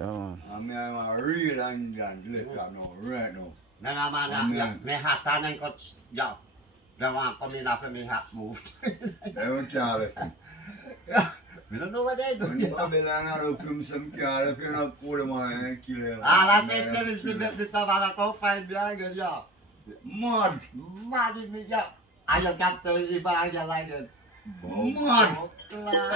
Yeah. I'm a real Indian, live now, right now. นั่นน่ะมาเนี่ยไม่หักตานั่นก็ยาวระหว่างก็มีนาไม่หัก move They won't tell it. we don't know what they do When Babylon are up from some car, if you're not cool, man, kill you. that's it tell us about the savannah to find behind it yeah Mad. mad me yeah I got the iba ya like it Mad.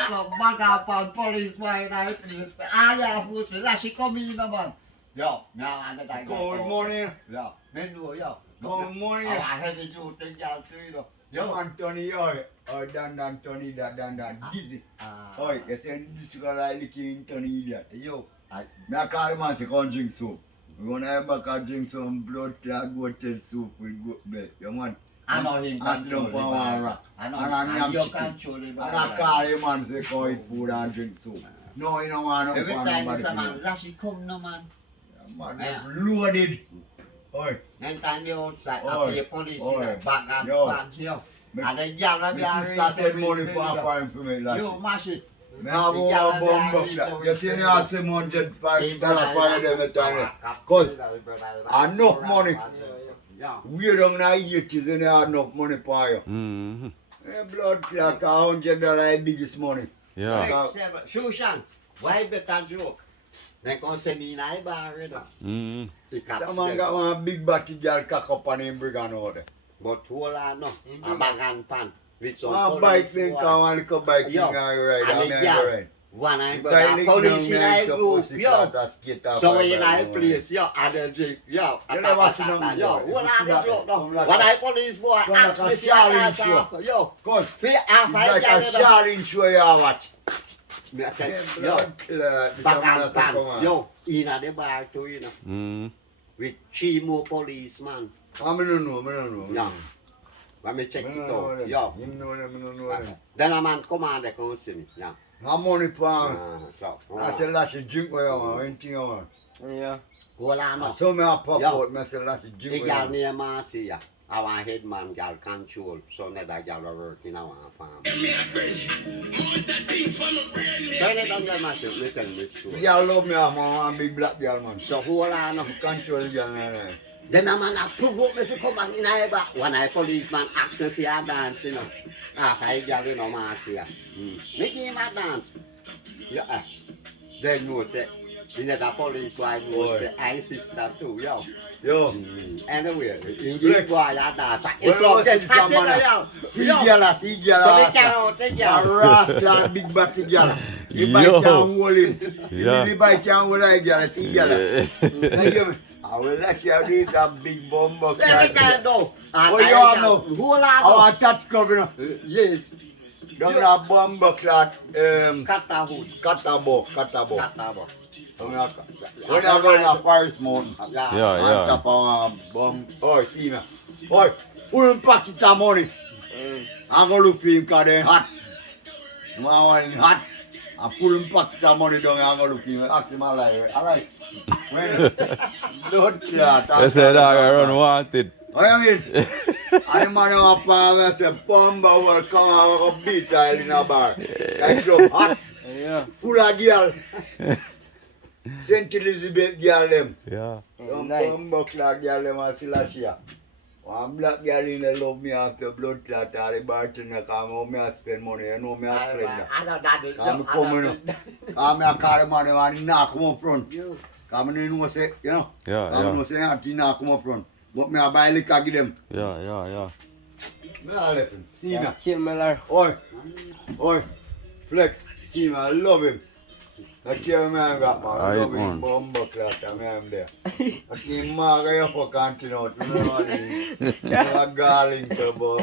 so baga pan police why I please ya who's la she come in man yo now and that Cold morning. yeah men do yo Cold morning. I have to take ya to you Yo, Anthony, oi. Dan, Tony, Dan. Dizzy. Oi, you say this guy like licking Tony idiot. yo Me I call him and say, come drink soup. We gonna have back and drink some blood clot goat soup with goat blood. You man. I know him And dump on one rock. I know And a yam you chicken. control him And I call him and say, come eat food and drink soup. No, you don't want to every find time nobody. this man lashi come no man Man, loaded. Oi. Next time you say Oi. up here police Oi. back and Yo. pan here Me- and then yell My sister send money for a farm for me. Like. you mash it Me have over bomb buck. You see me have $705 for them at time. Cause enough money. yeah We don't know it is in there enough money for you. Mm-hmm. Blood clot, $100 biggest money. Yeah. Shushan why better joke then come say me na bar it Mm-hmm. Someone got one big body girl cock up on him bring on out there. but wala no a bag and pan with some One bike thing come one little bike thing Yo. and you ride. And And the I girl. go ride. one I You but buy the police in I to group pussy yo clot and skate off so and when I ride. place yo and then drink yo You never see them yo boy. wala You see the that, joke no come like when that. I police boy Come ask like me a if challenge you show. yo Cause fi it's half like a challenge show you watch. me I tell you, yo Blood clot. This bag man and has to pan come on. yo in the bar too you know Mm-hmm. with three more policemen I don't know. Yeah. let me check I it don't know out them. yo Him know them, I don't know them. then a man come on they come see me yeah How money for him? so I say let you drink what you want, anything you want. Yeah. wala no So me a pop Yeah. out, me say let you the drink what girl you near my see ya our head man girl control so that girl will work in our farm turn it on the machine listen this want. story Girl love me, man, one big black girl, man. so wala no Control the girl, man. then a man a provoke me to come back in our back when I policeman ask me for a dance you know I girl you know ma see ya me give him a dance yeah then you say in the police wife Boy. say I sister too yo Yo, anyway in Flex. this boy a dance when it's we up see to some man, see girl, so we can out the a girl rascal, big body girl. The Yo. bike can't hold him. Yeah. The bike can't hold that girl, see girl. You hear me? I will let you have this a big bumbo every time though Oh, you all know. who I la want touch club, you know. yes Down a bumbo clot, kata hood Catabo. kata When you go in a forest mountain, yeah Yeah, on yeah. top of a bomb, oh, see me. Boy, full packet of money. I'm going to look for him because they're hot. I want him hot. I full packet of money down here, I'm going to look for him. Ask him, I like. When, blood clot. They say dog I run wanted. What do you mean? And the man on palm and say, Bumba will come and beat her in a bar. That's so hot. Yeah. Full of girl. St. Elizabeth girl them. Yeah. Some Nice. bumbo clot girl them and Silassia. One black girl in the love me after blood clot or the bartender come me I spend money. You know me I spend that. I know that is I'm coming Come me I call the money and he not come up front. Come me know say, you know. Yeah, Come yeah. know say he not come up front. But me I buy liquor give them. Yeah. Me I listen. See me. Kim Miller. Oi, Flex, see me, I love him. I care me I got man, I Aight, love him, man. bumbo clot, and me I'm there. I keep maga you for continue, you know what I mean? I'm a garling to bum.